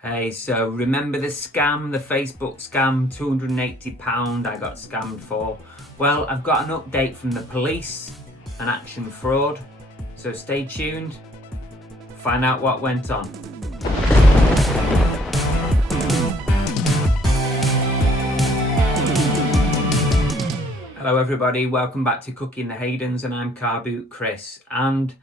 Hey, so remember the scam, the Facebook scam, £280 I got scammed for? Well, I've got an update from the police, an action fraud, so stay tuned, find out what went on. Hello everybody, welcome back to Cooking the Haydens, and I'm Car Boot Chris. And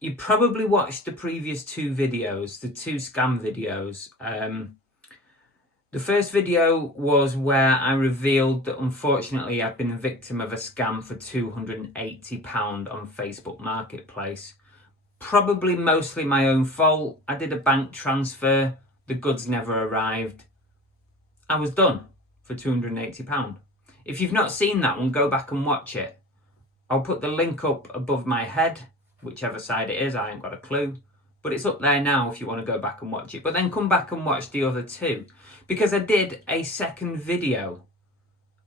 you probably watched the previous two videos, the two scam videos. The first video was where I revealed that unfortunately I've been a victim of a scam for £280 on Facebook Marketplace. Probably mostly my own fault. I did a bank transfer, the goods never arrived. I was done for £280. If you've not seen that one, go back and watch it. I'll put the link up above my head, whichever side it is, I ain't got a clue. But it's up there now if you want to go back and watch it. But then come back and watch the other two. Because I did a second video.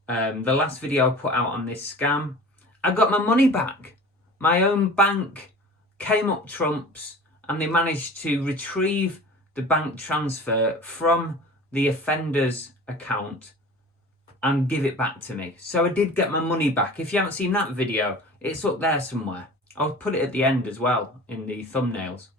The last video I put out on this scam. I got my money back. My own bank came up trumps and they managed to retrieve the bank transfer from the offender's account and give it back to me. So I did get my money back. If you haven't seen that video, it's up there somewhere. I'll put it at the end as well in the thumbnails.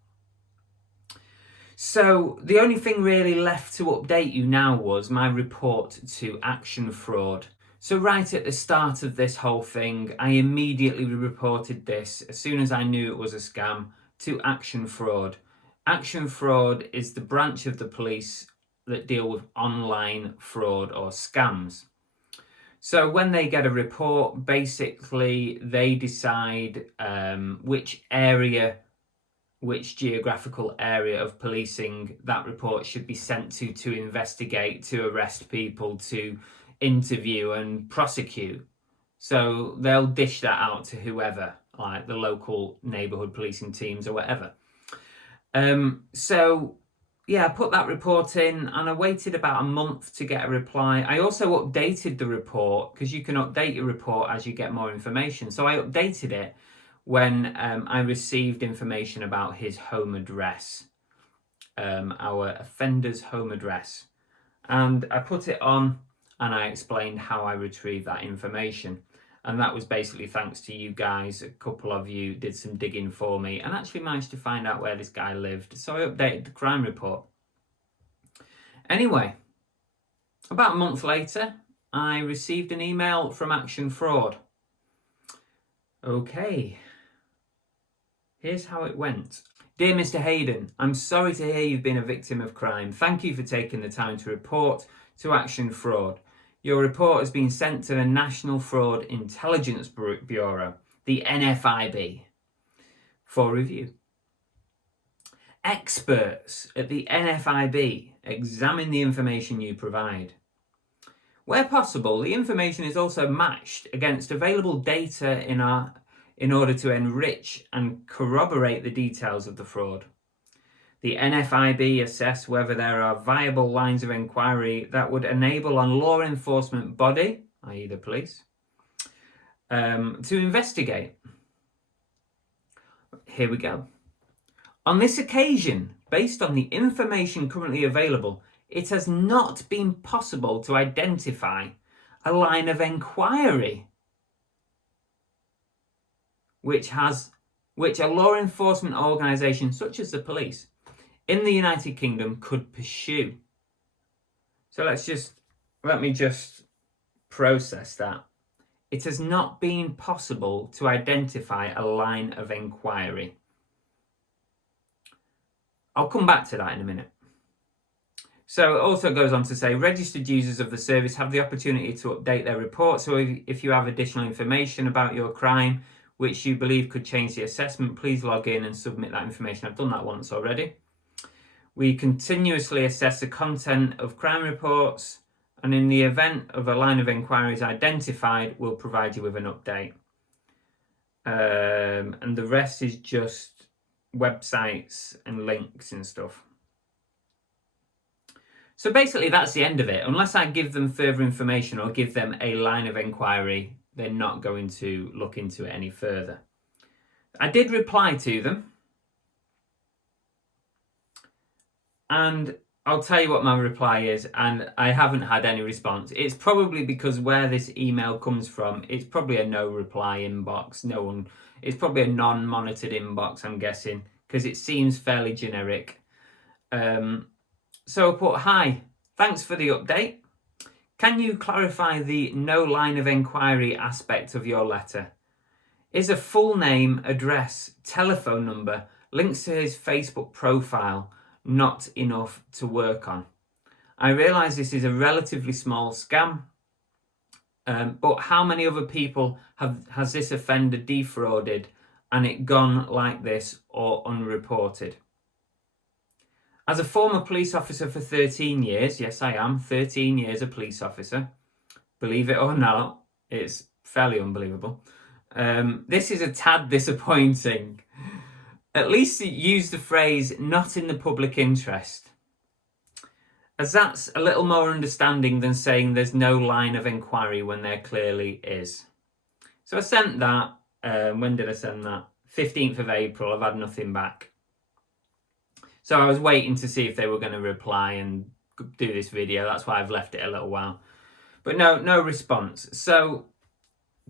So the only thing really left to update you now was my report to Action Fraud. So right at the start of this whole thing, I immediately reported this as soon as I knew it was a scam to Action Fraud. Action Fraud is the branch of the police that deal with online fraud or scams. So when they get a report, basically they decide which geographical area of policing that report should be sent to investigate, to arrest people, to interview and prosecute. So they'll dish that out to whoever, like the local neighbourhood policing teams or whatever. I put that report in and I waited about a month to get a reply. I also updated the report because you can update your report as you get more information. So I updated it when I received information about his home address, our offender's home address. And I put it on and I explained how I retrieved that information. And that was basically thanks to you guys. A couple of you did some digging for me and actually managed to find out where this guy lived. So I updated the crime report. Anyway, about a month later, I received an email from Action Fraud. Okay, here's how it went. Dear Mr. Hayden, I'm sorry to hear you've been a victim of crime. Thank you for taking the time to report to Action Fraud. Your report has been sent to the National Fraud Intelligence Bureau, the NFIB, for review. Experts at the NFIB examine the information you provide. Where possible, the information is also matched against available data in order to enrich and corroborate the details of the fraud. The NFIB assess whether there are viable lines of inquiry that would enable a law enforcement body, i.e. the police, to investigate. Here we go. On this occasion, based on the information currently available, it has not been possible to identify a line of inquiry which a law enforcement organisation such as the police in the United Kingdom could pursue. So let me just process that. It has not been possible to identify a line of inquiry. I'll come back to that in a minute. So it also goes on to say, registered users of the service have the opportunity to update their report. So if you have additional information about your crime, which you believe could change the assessment, please log in and submit that information. I've done that once already. We continuously assess the content of crime reports, and in the event of a line of inquiry is identified, we'll provide you with an update. And the rest is just websites and links and stuff. So basically that's the end of it. Unless I give them further information or give them a line of inquiry, they're not going to look into it any further. I did reply to them. And I'll tell you what my reply is, and I haven't had any response. It's probably because where this email comes from, it's probably a no reply inbox. No one, it's probably a non-monitored inbox, I'm guessing, because it seems fairly generic. So I put, hi, thanks for the update. Can you clarify the no line of enquiry aspect of your letter? Is a full name, address, telephone number, links to his Facebook profile not enough to work on? I realise this is a relatively small scam, but how many other people has this offender defrauded and it gone like this or unreported? As a former police officer for 13 years, yes I am, 13 years a police officer, believe it or not, it's fairly unbelievable. This is a tad disappointing. At least use the phrase not in the public interest, as that's a little more understanding than saying there's no line of enquiry when there clearly is. So I sent that, when did I send that? 15th of April, I've had nothing back. So I was waiting to see if they were going to reply and do this video. That's why I've left it a little while. But no response. So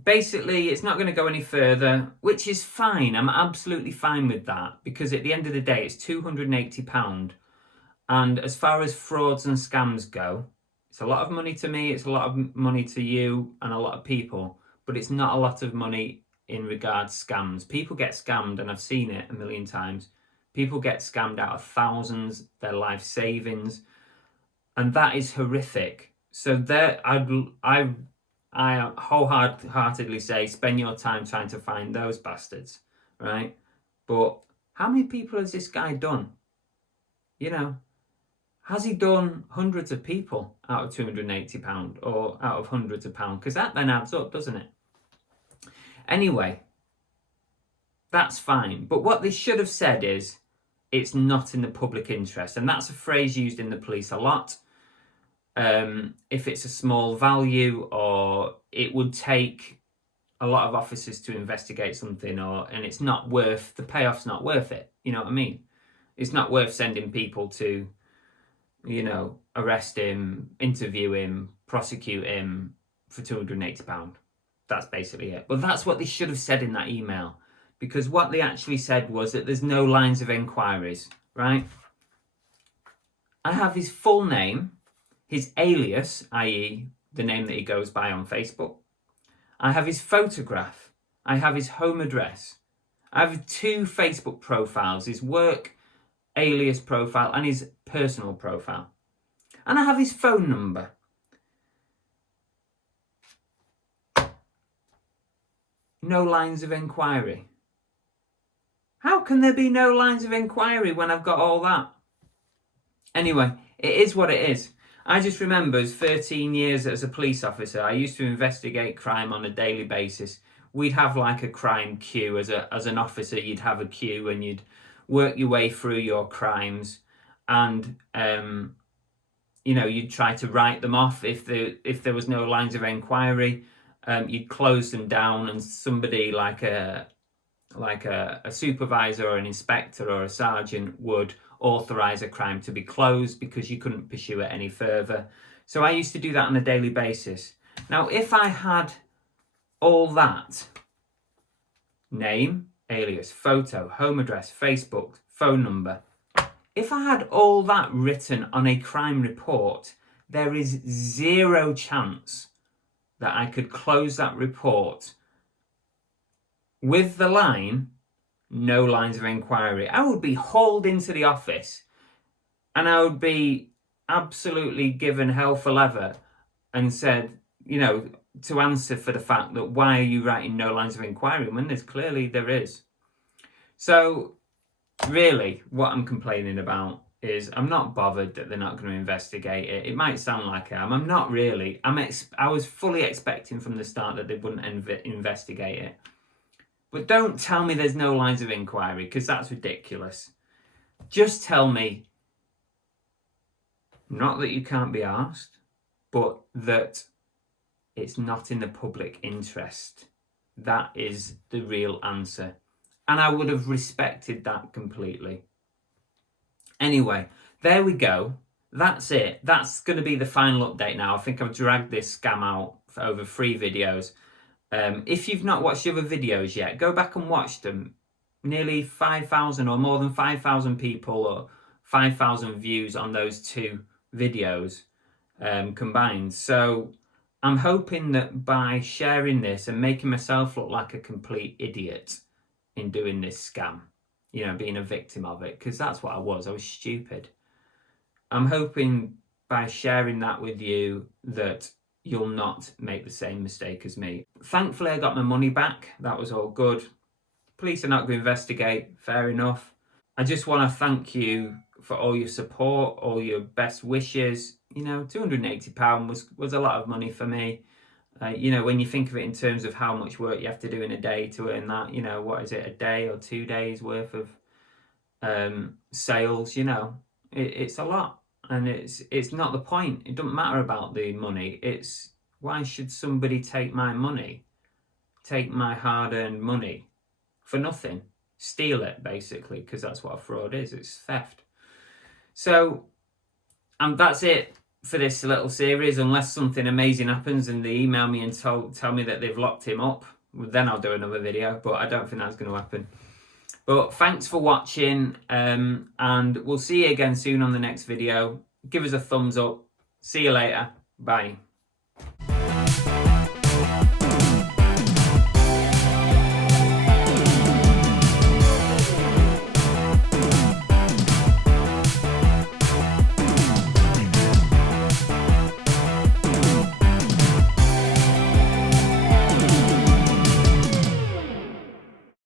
basically, it's not going to go any further, which is fine. I'm absolutely fine with that, because at the end of the day, it's £280. And as far as frauds and scams go, it's a lot of money to me, it's a lot of money to you and a lot of people, but it's not a lot of money in regards scams. People get scammed, and I've seen it a million times. People get scammed out of thousands, their life savings, and that is horrific. So there, I wholeheartedly say spend your time trying to find those bastards, right? But how many people has this guy done? You know, has he done hundreds of people out of £280 or out of hundreds of pounds? Because that then adds up, doesn't it? Anyway, that's fine. But what they should have said is, it's not in the public interest. And that's a phrase used in the police a lot. If it's a small value, or it would take a lot of officers to investigate something, and it's not worth, the payoff's not worth it. You know what I mean? It's not worth sending people to, arrest him, interview him, prosecute him for £280. That's basically it. But that's what they should have said in that email. Because what they actually said was that there's no lines of enquiries, right? I have his full name, his alias, i.e. the name that he goes by on Facebook. I have his photograph. I have his home address. I have 2 Facebook profiles, his work alias profile and his personal profile. And I have his phone number. No lines of enquiry. How can there be no lines of enquiry when I've got all that? Anyway, it is what it is. I just remember, as 13 years as a police officer, I used to investigate crime on a daily basis. We'd have like a crime queue. As an officer, you'd have a queue and you'd work your way through your crimes, and you'd try to write them off. If there was no lines of enquiry, you'd close them down, and somebody like a supervisor or an inspector or a sergeant would authorize a crime to be closed because you couldn't pursue it any further. So I used to do that on a daily basis. Now, if I had all that, name, alias, photo, home address, Facebook, phone number, if I had all that written on a crime report, there is 0 chance that I could close that report with the line, no lines of enquiry. I would be hauled into the office and I would be absolutely given hell for leather and said, to answer for the fact that why are you writing no lines of enquiry when there is. So really what I'm complaining about is I'm not bothered that they're not going to investigate it. It might sound like I am. I'm not really. I was fully expecting from the start that they wouldn't investigate it. But don't tell me there's no lines of inquiry, because that's ridiculous. Just tell me, not that you can't be asked, but that it's not in the public interest. That is the real answer. And I would have respected that completely. Anyway, there we go. That's it. That's going to be the final update now. I think I've dragged this scam out for over 3 videos. If you've not watched the other videos yet, go back and watch them. Nearly 5,000 or more than 5,000 people or 5,000 views on those 2 videos combined. So I'm hoping that by sharing this and making myself look like a complete idiot in doing this scam, being a victim of it, because that's what I was stupid. I'm hoping by sharing that with you that you'll not make the same mistake as me. Thankfully, I got my money back. That was all good. Police are not going to investigate. Fair enough. I just want to thank you for all your support, all your best wishes. £280 was a lot of money for me. When you think of it in terms of how much work you have to do in a day to earn that, what is it, a day or 2 days worth of sales, it's a lot. And it's not the point. It doesn't matter about the money. It's why should somebody take my money, take my hard-earned money for nothing? Steal it, basically, because that's what a fraud is. It's theft. So that's it for this little series. Unless something amazing happens and they email me and tell me that they've locked him up, then I'll do another video, but I don't think that's going to happen. But thanks for watching, and we'll see you again soon on the next video. Give us a thumbs up. See you later. Bye.